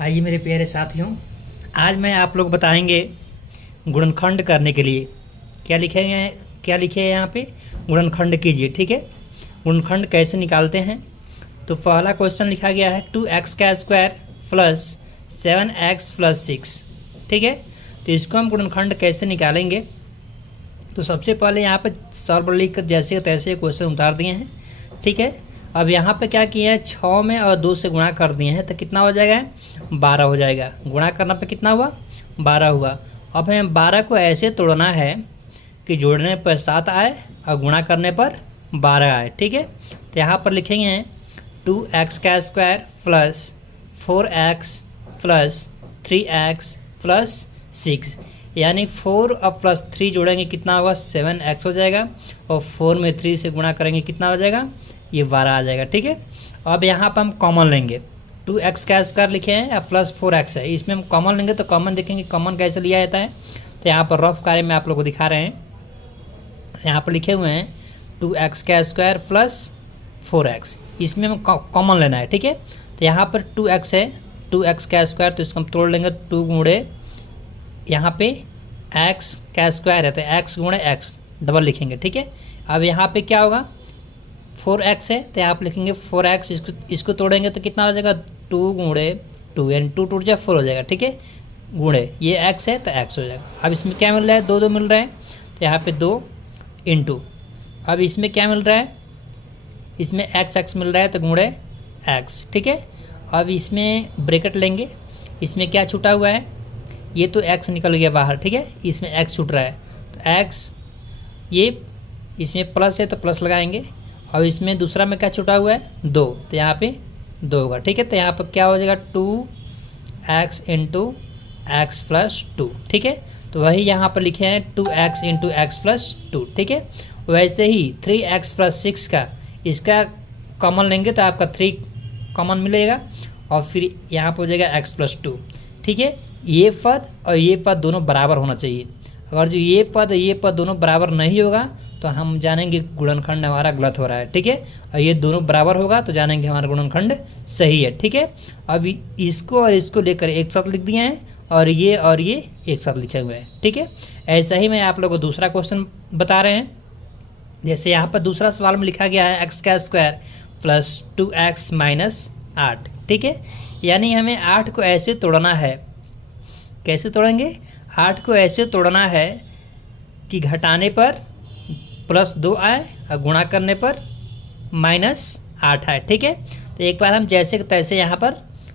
आइए मेरे प्यारे साथियों, आज मैं आप लोग बताएंगे गुणनखंड करने के लिए क्या लिखे हैं यहाँ पे। गुणनखंड कीजिए, ठीक है। गुणनखंड कैसे निकालते हैं, तो पहला क्वेश्चन लिखा गया है 2x का स्क्वायर प्लस 7x प्लस 6, ठीक है। तो इसको हम गुणनखंड कैसे निकालेंगे, तो सबसे पहले यहाँ पे सॉल्व लिख कर जैसे तैसे क्वेश्चन उतार दिए हैं, ठीक है। अब यहाँ पे क्या किया है, 6 में और 2 से गुणा कर दिए हैं तो कितना हो जाएगा, 12 हो जाएगा। गुणा करना पे कितना हुआ, 12 हुआ। अब हमें 12 को ऐसे तोड़ना है कि जोड़ने पर 7 आए और गुणा करने पर 12 आए, ठीक है। तो यहाँ पर लिखेंगे 2x का square plus 4x plus 3x plus 6, यानी 4 और प्लस 3 जोड़ेंगे कितना होगा, 7x हो जाएगा। और 4 में 3 से गुणा करेंगे कितना हो जाएगा, ये 12 आ जाएगा, ठीक है। अब यहाँ पर हम कॉमन लेंगे, 2x का स्क्वायर लिखे हैं या प्लस 4x है, इसमें हम कॉमन लेंगे तो कॉमन देखेंगे कॉमन कैसे लिया जाता है। तो यहाँ पर रफ कार्य में आप लोग को दिखा रहे हैं, यहाँ पर लिखे हुए हैं 2x का स्क्वायर प्लस 4x, इसमें हम कॉमन लेना है, ठीक है। तो यहाँ पर 2x है, 2x का स्क्वायर, तो इसको हम तोड़ लेंगे, 2 गुणे यहाँ पे x का स्क्वायर है तो x गुणे x डबल लिखेंगे, ठीक है। अब यहाँ पे क्या होगा, 4x है तो आप लिखेंगे 4x, इसको तोड़ेंगे तो कितना हो जाएगा, 2 गुणे 2, यानी 2 टूट जाए 4 हो जाएगा, ठीक है। गुणे ये x है तो x हो जाएगा। अब इसमें क्या मिल रहा है, 2 2 मिल रहा है तो यहाँ पे 2 इंटू, अब इसमें क्या मिल रहा है, इसमें x मिल रहा है तो गुणे x, ठीक है। अब इसमें ब्रैकेट लेंगे, इसमें क्या छूटा हुआ है, ये तो x निकल गया बाहर, ठीक है, इसमें x छूट रहा है तो x, ये इसमें प्लस है तो प्लस लगाएंगे। और इसमें दूसरा में क्या छूटा हुआ है, 2, तो यहाँ पे 2 होगा, ठीक है। तो यहाँ पर क्या हो जाएगा, 2x इंटू एक्स प्लस 2, ठीक है। तो वही यहाँ पर लिखे हैं 2x इंटू एक्स प्लस 2, ठीक है। वैसे ही 3x प्लस 6 का, इसका कॉमन लेंगे तो आपका 3 कॉमन मिलेगा और फिर यहाँ पर हो जाएगा x प्लस 2, ठीक है। ये पद और ये पद दोनों बराबर होना चाहिए। अगर जो ये पद और ये पद दोनों बराबर नहीं होगा तो हम जानेंगे गुणनखंड हमारा गलत हो रहा है, ठीक है। और ये दोनों बराबर होगा तो जानेंगे हमारा गुणनखंड सही है, ठीक है। अब इसको और इसको लेकर एक साथ लिख दिए हैं और ये एक साथ लिखे हुए हैं, ठीक है। ऐसा ही मैं आप लोगों को दूसरा क्वेश्चन बता रहे हैं। जैसे यहाँ पर दूसरा सवाल में लिखा गया है x का स्क्वायर प्लस 2x माइनस 8, ठीक है। यानी हमें 8 को ऐसे तोड़ना है, कैसे तोड़ेंगे, 8 को ऐसे तोड़ना है कि घटाने पर प्लस 2 आए और गुणा करने पर माइनस 8 आए, ठीक है। तो एक बार हम जैसे तैसे यहाँ पर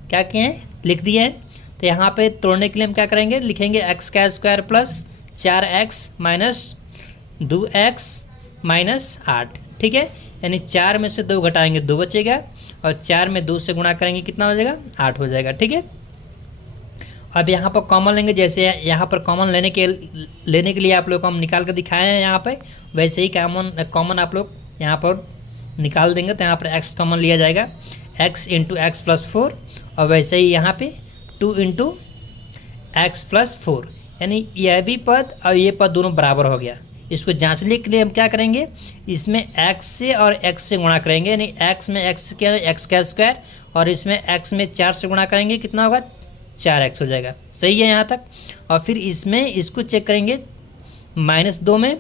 क्या किए हैं, लिख दिए हैं। तो यहाँ पे तोड़ने के लिए हम क्या करेंगे, लिखेंगे x का square plus 4x minus 2x minus 8, ठीक है। यानी 4 में से 2 घटाएंगे 2 बचेगा और 4 में 2 से गुणा करेंगे कितना हो जाएगा, 8 हो जाएगा, ठीक है। अब यहाँ पर कॉमन लेंगे, जैसे यहाँ पर कॉमन लेने के लिए आप लोग को हम निकाल कर दिखाए हैं यहाँ पे, वैसे ही कॉमन आप लोग यहाँ पर निकाल देंगे तो यहाँ पर x कॉमन लिया जाएगा, x इंटू एक्स प्लस 4, और वैसे ही यहाँ पे 2 इंटू एक्स प्लस 4, यानी यह भी पद और ये पद दोनों बराबर हो गया। इसको जांचने के लिए हम क्या करेंगे, इसमें x से और x से गुणा करेंगे, यानी x में x का स्क्वायर और इसमें x में 4 से गुणा करेंगे कितना होगा, 4x हो जाएगा, सही है यहाँ तक। और फिर इसमें इसको चेक करेंगे -2 में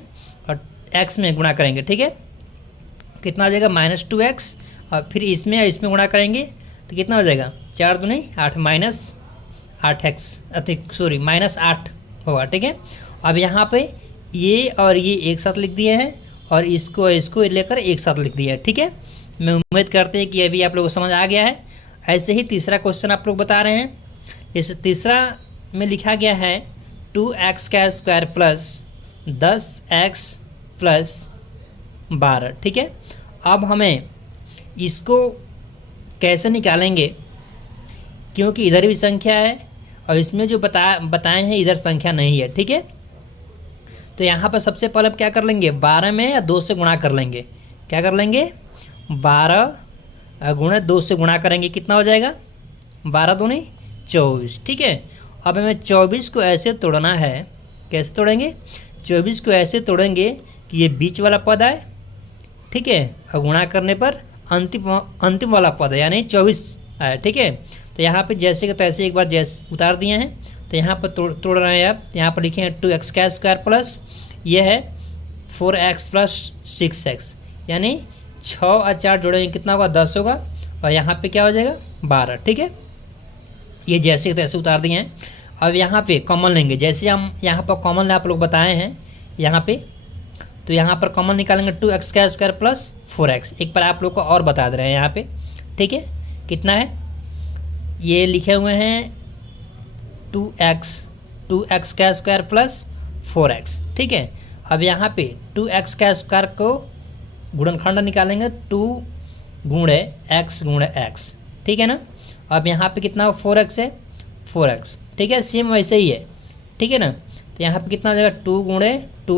और x में गुणा करेंगे, ठीक है, कितना हो जाएगा -2x, और फिर इसमें गुणा करेंगे तो कितना हो जाएगा, 4 दूनी 8 माइनस 8 होगा, ठीक है। अब यहाँ पे ये और ये एक साथ लिख दिए हैं और इसको लेकर एक साथ लिख दिया है, ठीक है। मैं उम्मीद करते हैं कि ये भी आप लोगों को समझ आ गया है। ऐसे ही तीसरा क्वेश्चन आप लोग बता रहे हैं। इस तीसरा में लिखा गया है 2x का स्क्वायर प्लस 10x प्लस 12, ठीक है। अब हमें इसको कैसे निकालेंगे, क्योंकि इधर भी संख्या है और इसमें जो बताए हैं इधर संख्या नहीं है, ठीक है। तो यहाँ पर सबसे पहले क्या कर लेंगे, 12 में या 2 से गुणा कर लेंगे, क्या कर लेंगे, 12 गुणे 2 से गुणा करेंगे कितना हो जाएगा, 12 दूनी 24, ठीक है। अब हमें 24 को ऐसे तोड़ना है, कैसे तोड़ेंगे, 24 को ऐसे तोड़ेंगे कि ये बीच वाला पद आए, ठीक है, और गुणा करने पर अंतिम वाला पद है, यानी 24 आया, ठीक है। तो यहाँ पे जैसे के तैसे एक बार जैसे उतार दिए हैं, तो यहाँ पर तोड़ रहे हैं आप। यहाँ पर लिखे हैं 2x का स्क्वायर प्लस ये है 4x प्लस 6x, यानी 6 और 4 जोड़ेंगे कितना होगा, 10 होगा, और यहाँ पे क्या हो जाएगा 12, ठीक है। ये जैसे के तैसे उतार दिए हैं। अब यहाँ पे कॉमन लेंगे, जैसे हम यहाँ पर कॉमन आप लोग बताए हैं यहाँ पे, तो यहाँ पर कॉमन निकालेंगे 2x का स्क्वायर प्लस 4x। एक बार आप लोग को और बता दे रहे हैं यहाँ पे, ठीक है। कितना है, ये लिखे हुए हैं 2x का स्क्वायर प्लस 4x, ठीक है। अब यहाँ पे 2x का स्क्वायर को गुणनखंड निकालेंगे 2 गुणे x, ठीक है ना। अब यहाँ पे कितना 4x है, 4x, ठीक है। सेम वैसे ही है, ठीक है ना। तो यहाँ पे कितना हो जाएगा 2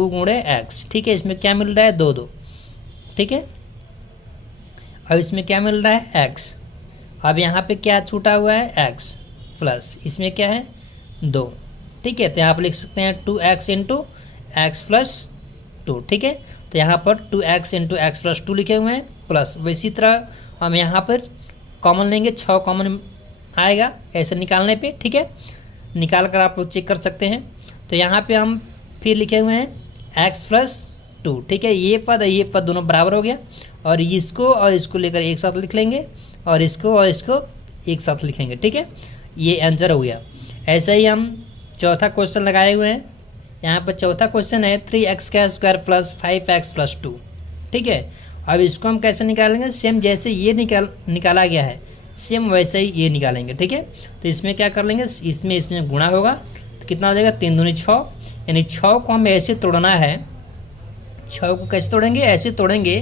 गुणे x, ठीक है। इसमें क्या मिल रहा है 2, ठीक है। अब इसमें क्या मिल रहा है x। अब यहाँ पे क्या छूटा हुआ है x प्लस इसमें क्या है 2, ठीक है। तो यहाँ पर लिख सकते हैं 2x इंटू एक्स प्लस 2, ठीक है। तो यहाँ पर 2x इंटू एक्स प्लस 2 लिखे हुए हैं प्लस। इसी तरह हम यहाँ पर कॉमन लेंगे, 6 कॉमन आएगा ऐसे निकालने पे, ठीक है। निकाल कर आप लोग चेक कर सकते हैं। तो यहाँ पे हम फिर लिखे हुए हैं x प्लस 2, ठीक है। ये पद दोनों बराबर हो गया, और इसको लेकर एक साथ लिख लेंगे, और इसको एक साथ लिखेंगे, ठीक है। ये आंसर हो गया। ऐसे ही हम चौथा क्वेश्चन लगाए हुए हैं। यहाँ पर चौथा क्वेश्चन है 3x का स्क्वायर प्लस 5x प्लस 2, ठीक है। अब इसको हम कैसे निकालेंगे, सेम जैसे ये निकाला गया है सेम वैसे ही ये निकालेंगे, ठीक है। तो इसमें क्या कर लेंगे, इसमें गुणा होगा, तो कितना हो जाएगा 3 दूनी 6, यानी 6 को हमें ऐसे तोड़ना है। 6 को कैसे तोड़ेंगे, ऐसे तोड़ेंगे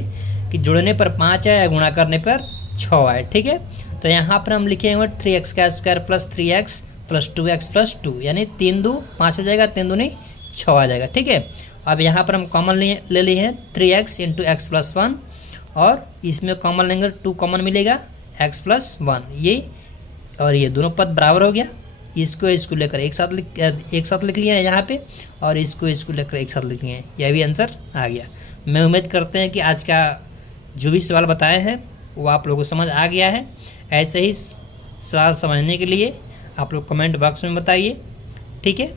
कि जुड़ने पर 5 आए, गुणा करने पर 6 आए, ठीक है। तो यहाँ पर हम लिखेंगे 3x का square plus 3x plus 2x plus 2, यानी 3 2 5 आ जाएगा, 3 दूनी 6 आ जाएगा, ठीक है। अब यहाँ पर हम कॉमन ले लिए हैं 3x इंटू एक्स प्लस 1, और इसमें कॉमन लेंगे 2 कॉमन मिलेगा x प्लस 1, ये और ये दोनों पद बराबर हो गया। इसको लेकर एक साथ लिख लिया है यहाँ पे, और इसको लेकर एक साथ लिख लिए हैं, यह भी आंसर आ गया। मैं उम्मीद करते हैं कि आज का जो भी सवाल बताए हैं वो आप लोगों को समझ आ गया है। ऐसे ही सवाल समझने के लिए आप लोग कमेंट बॉक्स में बताइए, ठीक है।